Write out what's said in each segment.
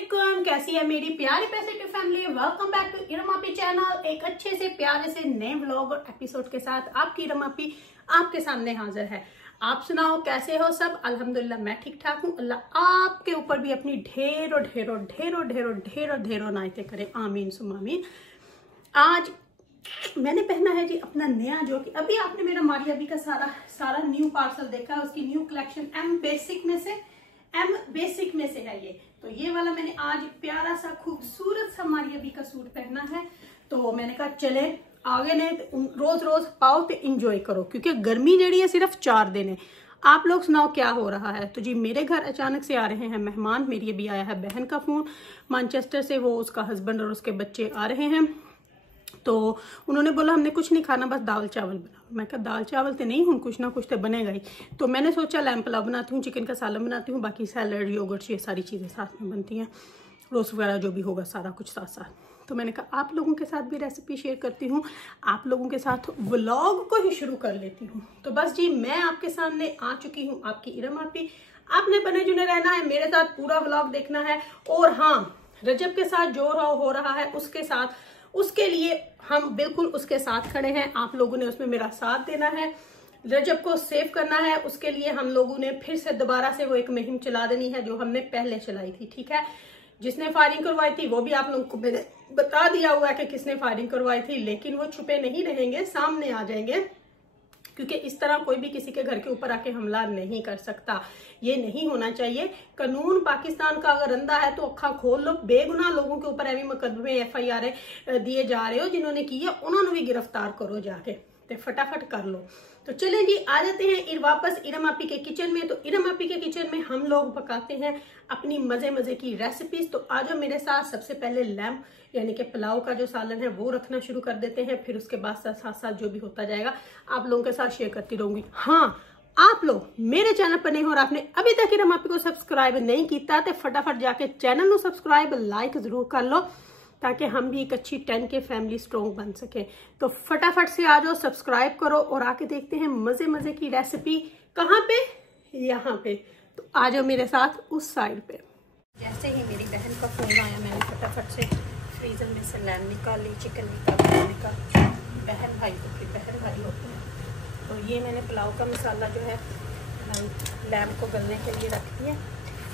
अस्सलामुअलैकुम, कैसी है मेरी प्यारी positive family. Welcome back to Iram आपी चैनल। एक अच्छे से प्यारे से नए व्लॉग और एपिसोड के साथ आपकी इरम आपी आपके सामने हाजिर है। आप सुनाओ कैसे हो सब। अल्हम्दुलिल्लाह मैं ठीक ठाक हूँ। अल्लाह आपके ऊपर भी अपनी ढेरों ढेरों ढेरों ढेरों ढेरों ढेरों नायते करे, आमीन सुम आमीन। आज मैंने पहना है जी अपना नया, जो कि अभी आपने मेरा मारिया बी का सारा न्यू पार्सल देखा है। उसकी न्यू कलेक्शन एम बेसिक में से है ये। तो ये वाला मैंने आज प्यारा सा खूबसूरत सा मारिया बी का सूट पहना है। तो मैंने कहा चले आगे ने रोज रोज पाओ तो इंजॉय करो, क्योंकि गर्मी जड़ी है सिर्फ 4 दिन है। आप लोग सुनाओ क्या हो रहा है। तो जी मेरे घर अचानक से आ रहे हैं मेहमान। मेरी अभी आया है बहन का फोन मैनचेस्टर से, वो उसका हस्बैंड और उसके बच्चे आ रहे हैं। तो उन्होंने बोला हमने कुछ नहीं खाना, बस दाल चावल बनाओ। मैं कहा दाल चावल तो नहीं हूँ, कुछ ना कुछ तो बनेगा ही। तो मैंने सोचा लैम्प पुलाव बनाती हूँ, चिकन का सालन बनाती हूँ, बाकी सैलड योगर्ट ये सारी चीज़ें साथ में बनती हैं, रोस्ट वगैरह जो भी होगा सारा कुछ साथ साथ। तो मैंने कहा आप लोगों के साथ भी रेसिपी शेयर करती हूँ, आप लोगों के साथ व्लॉग को ही शुरू कर लेती हूँ। तो बस जी मैं आपके सामने आ चुकी हूँ, आपकी इरम आपी। आपने बने जुने रहना है, मेरे साथ पूरा व्लॉग देखना है। और हाँ, रजब के साथ जो हो रहा है उसके लिए हम बिल्कुल उसके साथ खड़े हैं। आप लोगों ने उसमें मेरा साथ देना है, रजब को सेव करना है। उसके लिए हम लोगों ने फिर से दोबारा से वो एक मुहिम चला देनी है जो हमने पहले चलाई थी, ठीक है। जिसने फायरिंग करवाई थी वो भी आप लोगों को मैंने बता दिया हुआ है कि किसने फायरिंग करवाई थी, लेकिन वो छुपे नहीं रहेंगे, सामने आ जाएंगे, क्योंकि इस तरह कोई भी किसी के घर के ऊपर आके हमला नहीं कर सकता। ये नहीं होना चाहिए। कानून पाकिस्तान का अगर अंधा है तो अखा खोल लो। बेगुनाह लोगों के ऊपर ऐसे मुकदमे FIR दिए जा रहे हो, जिन्होंने की है उन्होंने भी गिरफ्तार करो जाके, तो फटाफट कर लो। तो चलें जी आ जाते हैं वापस इरम आपी के किचन में। तो इरम आपी के किचन में हम लोग पकाते हैं अपनी मजे की रेसिपीज। तो आ जाओ मेरे साथ। सबसे पहले लैम्प यानी कि पुलाव का जो सालन है वो रखना शुरू कर देते हैं, फिर उसके बाद साथ साथ जो भी होता जाएगा आप लोगों के साथ शेयर करती रहूंगी। हाँ, आप लोग मेरे चैनल पर नहीं हो और आपने अभी तक इरम आपी को सब्सक्राइब नहीं किया तो फटाफट जाके चैनल को सब्सक्राइब लाइक जरूर कर लो, ताकि हम भी एक अच्छी 10K फैमिली स्ट्रॉन्ग बन सके। तो फटाफट से आ जाओ, सब्सक्राइब करो और आके देखते हैं मजे की रेसिपी। कहाँ पे? यहाँ पे। तो आ जाओ मेरे साथ उस साइड पे। जैसे ही मेरी बहन का फोन आया, मैंने फटाफट से फ्रीजर में से लैम निकाल ली, चिकन निकाल। बहन भाई तो फिर बहन भाई होते हैं। तो ये मैंने पुलाव का मसाला जो है लैम को गलने के लिए रख दिया।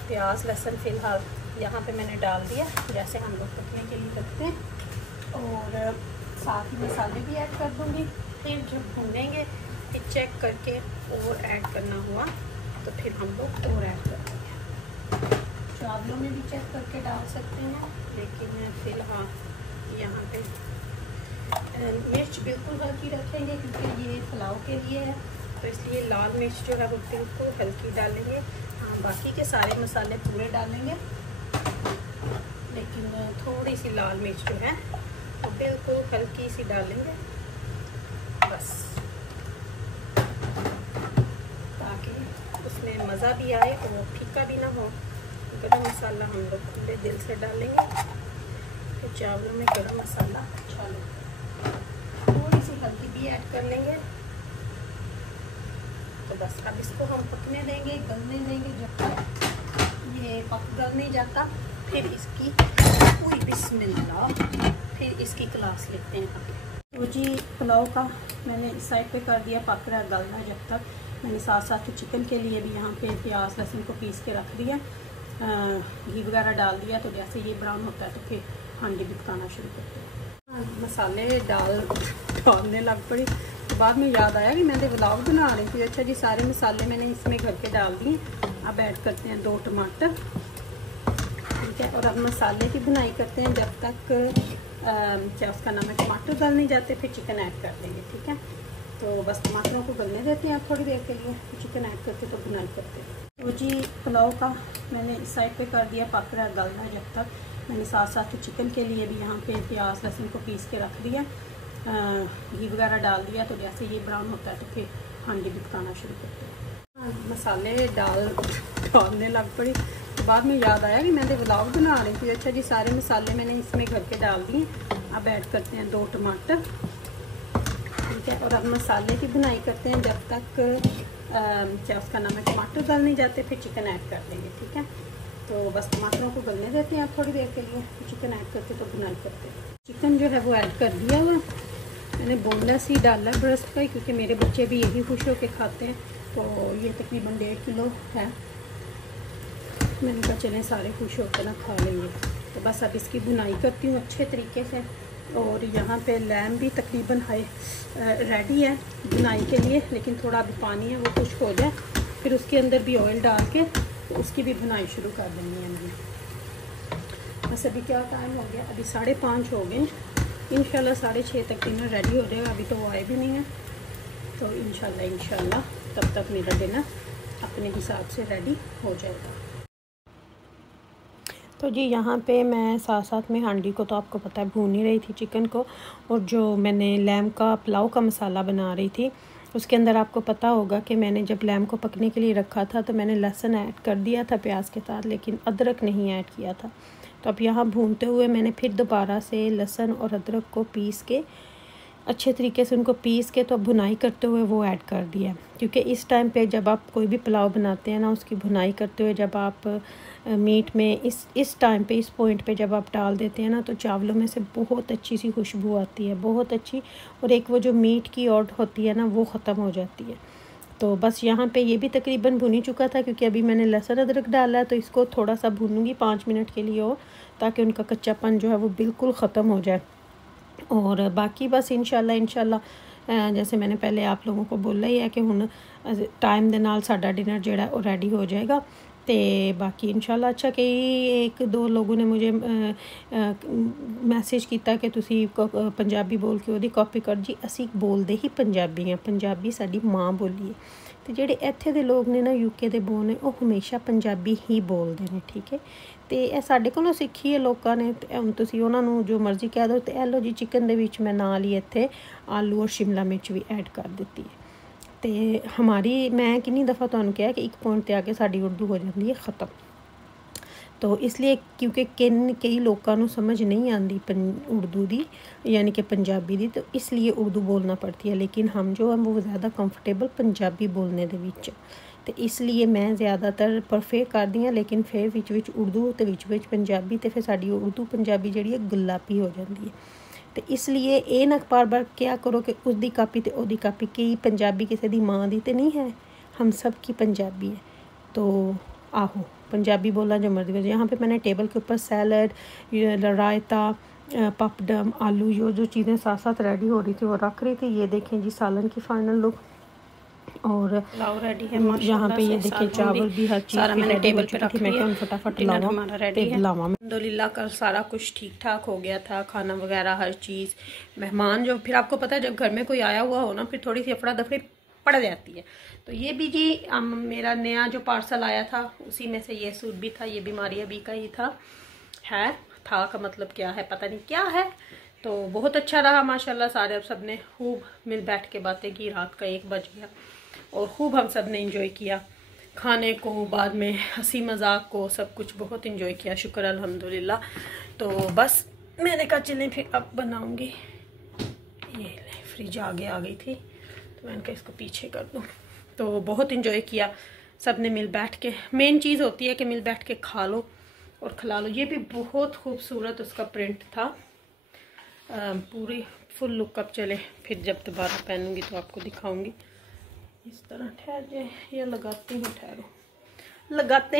प्याज लहसुन फिलहाल यहाँ पे मैंने डाल दिया, जैसे हम लोग पकने के लिए करते हैं। और साथ ही मसाले भी ऐड कर दूँगी। फिर जब भूनेंगे फिर चेक करके और ऐड करना हुआ तो फिर हम लोग और ऐड कर देंगे। चावलों में भी चेक करके डाल सकते हैं, लेकिन फिलहाल यहाँ पे मिर्च बिल्कुल हल्की रखेंगे क्योंकि ये पुलाव के लिए है, तो इसलिए लाल मिर्च जो है वो बिल्कुल हल्की डालेंगे। हाँ, बाकी के सारे मसाले पूरे डालेंगे, लेकिन थोड़ी सी लाल मिर्च जो है वो बिल्कुल हल्की सी डालेंगे बस, ताकि उसमें मज़ा भी आए और फीका भी ना हो। गरम मसाला हम लोग पूरे दिल से डालेंगे। फिर चावलों में गरम मसाला अच्छा लगता है, थोड़ी सी हल्दी भी ऐड कर लेंगे। तो बस अब इसको हम पकने देंगे, गलने देंगे जब तक ये गल नहीं जाता। फिर इसकी पूरी बिस्मिल्लाह, फिर इसकी क्लास लेते हैं आगे। तो जी पुलाव का मैंने इस साइड पे कर दिया पक रहा गलना। जब तक मैंने साथ साथ चिकन के लिए भी यहाँ पे प्याज लहसुन को पीस के रख दिया, घी वगैरह डाल दिया। तो जैसे ये ब्राउन होता है तो फिर हांडी भी पकाना शुरू करते हैं। मसाले डालने लग पड़ी तो बाद में याद आया कि मैं तो व्लॉग बना रही थी। अच्छा जी, सारे मसाले मैंने इसमें घर के डाल दिए। अब ऐड करते हैं 2 टमाटर, ठीक है। और अब मसाले की बुनाई करते हैं जब तक क्या उसका नाम है, टमाटर गल नहीं जाते, फिर चिकन ऐड कर देंगे, ठीक है। तो बस टमाटरों को गलने देते हैं थोड़ी देर के लिए, तो चिकन ऐड करके तो बुनाई करते हैं। तो जी पुलाव का मैंने इस साइड पे कर दिया पक रहा गलना। जब तक मैंने साथ साथ चिकन के लिए भी यहाँ पे प्याज लहसुन को पीस के रख दिया, घी वगैरह डाल दिया। तो जैसे ये ब्राउन होता है तो फिर हांडी भी पकाना शुरू करते हैं। मसाले डालने लग पड़ी तो बाद में याद आया कि मैं तो व्लॉग बना रही थी। अच्छा जी, सारे मसाले मैंने इसमें घर के डाल दिए। अब ऐड करते हैं 2 टमाटर, ठीक है। और अब मसाले की बुनाई करते हैं जब तक क्या उसका नाम है, टमाटर गल नहीं जाते, फिर चिकन ऐड कर देंगे, ठीक है। तो बस टमाटरों को गलने देते हैं थोड़ी देर के लिए, चिकन ऐड करके तो बुनाई करते हैं। चिकन जो है वो ऐड कर दिया हुआ, मैंने बोनलेस ही डाला है ब्रेस्ट का, क्योंकि मेरे बच्चे भी यही खुश होकर खाते हैं। तो ये तकरीबन 1.5 किलो है, मैंने कहा चलें सारे खुश होकर ना खा लेंगे। तो बस अब इसकी बुनाई करती हूँ अच्छे तरीके से। और यहाँ पे लैम भी तकरीबन रेडी है बुनाई के लिए, लेकिन थोड़ा अभी पानी है वो खुश्क हो जाए, फिर उसके अंदर भी ऑयल डाल के तो उसकी भी बुनाई शुरू कर देंगे हमने। बस अभी क्या टाइम हो गया, अभी 5:30 हो गए। इंशाल्लाह 6:30 तक डिनर रेडी हो जाएगा। अभी तो वो आए भी नहीं है, तो इंशाल्लाह तब तक मेरा डिनर अपने हिसाब से रेडी हो जाएगा। तो जी यहाँ पे मैं साथ साथ में हांडी को, तो आपको पता है, भून ही रही थी चिकन को। और जो मैंने लैम का पुलाव का मसाला बना रही थी, उसके अंदर आपको पता होगा कि मैंने जब लैम को पकने के लिए रखा था तो मैंने लहसुन ऐड कर दिया था प्याज के साथ, लेकिन अदरक नहीं ऐड किया था। तो अब यहाँ भूनते हुए मैंने फिर दोबारा से लहसुन और अदरक को पीस के अच्छे तरीके से उनको पीस के तो भुनाई करते हुए वो ऐड कर दिया। क्योंकि इस टाइम पे जब आप कोई भी पुलाव बनाते हैं ना, उसकी भुनाई करते हुए जब आप मीट में इस टाइम पे, इस पॉइंट पे जब आप डाल देते हैं ना, तो चावलों में से बहुत अच्छी सी खुशबू आती है, बहुत अच्छी। और एक वो जो मीट की ओट होती है ना, वो ख़त्म हो जाती है। तो बस यहाँ पे ये भी तकरीबन भुन ही चुका था, क्योंकि अभी मैंने लहसुन अदरक डाला है, तो इसको थोड़ा सा भूनूंगी 5 मिनट के लिए और, ताकि उनका कच्चापन जो है वो बिल्कुल ख़त्म हो जाए। और बाकी बस इंशाल्लाह जैसे मैंने पहले आप लोगों को बोला ही है कि हुण टाइम दे नाल साडा डिनर जिहड़ा वो रेडी हो जाएगा। तो बाकी इंशाल्लाह अच्छा, कई 1-2 लोगों ने मुझे मैसेज किया कि तुसी पंजाबी बोल के ओदी कॉपी कर। जी असी बोलते ही पंजाबी हैं, पंजाबी साडी माँ बोली है। तो जेडे इत्थे दे लोग ने ना, यूके दे बोल ने, वो हमेशा पंजाबी ही बोलते हैं, ठीक है। तो यह साढ़े कोलों सीखी है लोगों ने। हम तुसी उन्होंने जो मर्जी कह दो। तो ए लो जी, चिकन दे विच मैं नाल ही इत्थे आलू और शिमला मिर्च भी ऐड कर दी है। तो हमारी, मैं कितनी दफ़ा तुहानू कहा कि एक पॉइंट ते आके साड़ी उर्दू हो जाती है ख़त्म। तो इसलिए क्योंकि कई लोगों को समझ नहीं आती उर्दू दी, यानी कि पंजाबी दी, तो इसलिए उर्दू बोलना पड़ती है। लेकिन हम जो हैं वो ज़्यादा कंफर्टेबल पंजाबी बोलने दे विच, तो इसलिए मैं ज़्यादातर परफे कर दी। लेकिन फिर विच उर्दू तो विच पंजाबी, तो फिर साड़ी उर्दू पंजाबी जी है गुलाबी हो जाती है। तो इसलिए ये ना बार क्या करो कि उसकी कापी तो ओदी कापी, कई पंजाबी किसी की माँ दी तो नहीं है, हम सब की पंजाबी है। तो आहो पंजाबी बोलना जो मर्जी बोलो। यहाँ पे मैंने टेबल के ऊपर सैलड, रायता, पपडम, आलू, जो चीज़ें साथ साथ रेडी हो रही थी वो रख रही थी। ये देखें जी सालन की फाइनल लुक। और पुलाव रेडी है यहाँ पे, ये देखिए चावल भी, हर चीज़ मैंने टेबल पे रखी है। फटाफट हमारा रेडी है अल्हम्दुलिल्लाह। कल सारा कुछ ठीक ठाक हो गया था, खाना वगैरह हर चीज़। मेहमान जो, फिर आपको पता है जब घर में कोई आया हुआ हो ना, फिर थोड़ी सी अफड़ा दफड़ी पड़ जाती है। तो ये भी जी मेरा नया जो पार्सल आया था, उसी में से ये सूट भी था। ये भी मारिया बी का ही था का मतलब क्या है पता नहीं क्या है। तो बहुत अच्छा रहा माशाल्लाह। सारे सब ने खूब मिल बैठ के बातें की। रात का 1 बज गया और खूब हम सब ने इंजॉय किया खाने को, बाद में हंसी मजाक को, सब कुछ बहुत इंजॉय किया। शुक्र अल्हम्दुलिल्लाह। तो बस मैंने कहा चलें फिर अब बनाऊंगी। ये फ्रिज आगे आ गई थी, तो मैंने कहा इसको पीछे कर दूँ। तो बहुत इंजॉय किया सब ने मिल बैठ के। मेन चीज़ होती है कि मिल बैठ के खा लो और खिला लो। ये भी बहुत खूबसूरत उसका प्रिंट था, पूरी फुल लुक। अब चले फिर जब दोबारा पहनूंगी तो आपको दिखाऊंगी। इस तरह ठहर जाए या लगाती हूँ, ठहरो, लगाते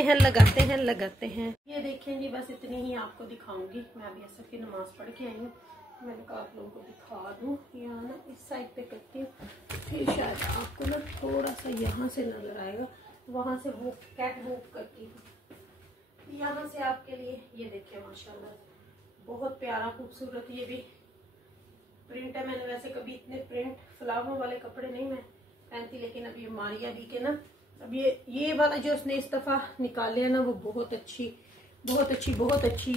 हैं। ये देखें जी, बस इतनी ही आपको दिखाऊंगी। मैं अभी असर की नमाज़ पढ़ के आई हूँ, मैंने कहा आप लोगों को दिखा दूँ। यहाँ ना इस साइड पे करती हूँ, फिर शायद आपको ना थोड़ा सा यहाँ से नज़र आएगा। वहाँ से वो कैट वॉक करती हूँ, यहाँ से आपके लिए। ये देखिए माशाल्लाह बहुत प्यारा खूबसूरत ये भी प्रिंट है। मैंने वैसे कभी इतने प्रिंट फ्लावर वाले कपड़े नहीं मैं पहनती, लेकिन अब ये मारिया भी के ना, अब ये वाला जो उसने इस दफ़ा निकाले है ना, वो बहुत अच्छी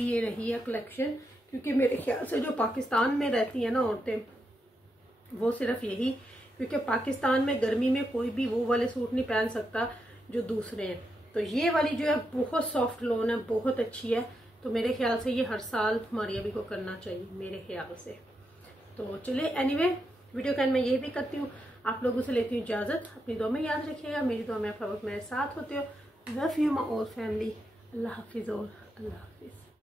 ये रही है कलेक्शन। क्योंकि मेरे ख्याल से जो पाकिस्तान में रहती है ना औरतें, वो सिर्फ यही, क्योंकि पाकिस्तान में गर्मी में कोई भी वो वाले सूट नहीं पहन सकता जो दूसरे हैं। तो ये वाली जो है बहुत सॉफ्ट लोन है, बहुत अच्छी है। तो मेरे ख्याल से ये हर साल मारिया भी को करना चाहिए मेरे ख्याल से। तो चलिए एनीवे, वीडियो का मैं ये भी करती हूँ, आप लोगों से लेती हूँ इजाज़त। अपनी दुआ में याद रखिएगा, मेरी दुआ में आप लोग मेरे साथ होते हो। Love you my all family. Allah हाफिज़ और अल्लाह।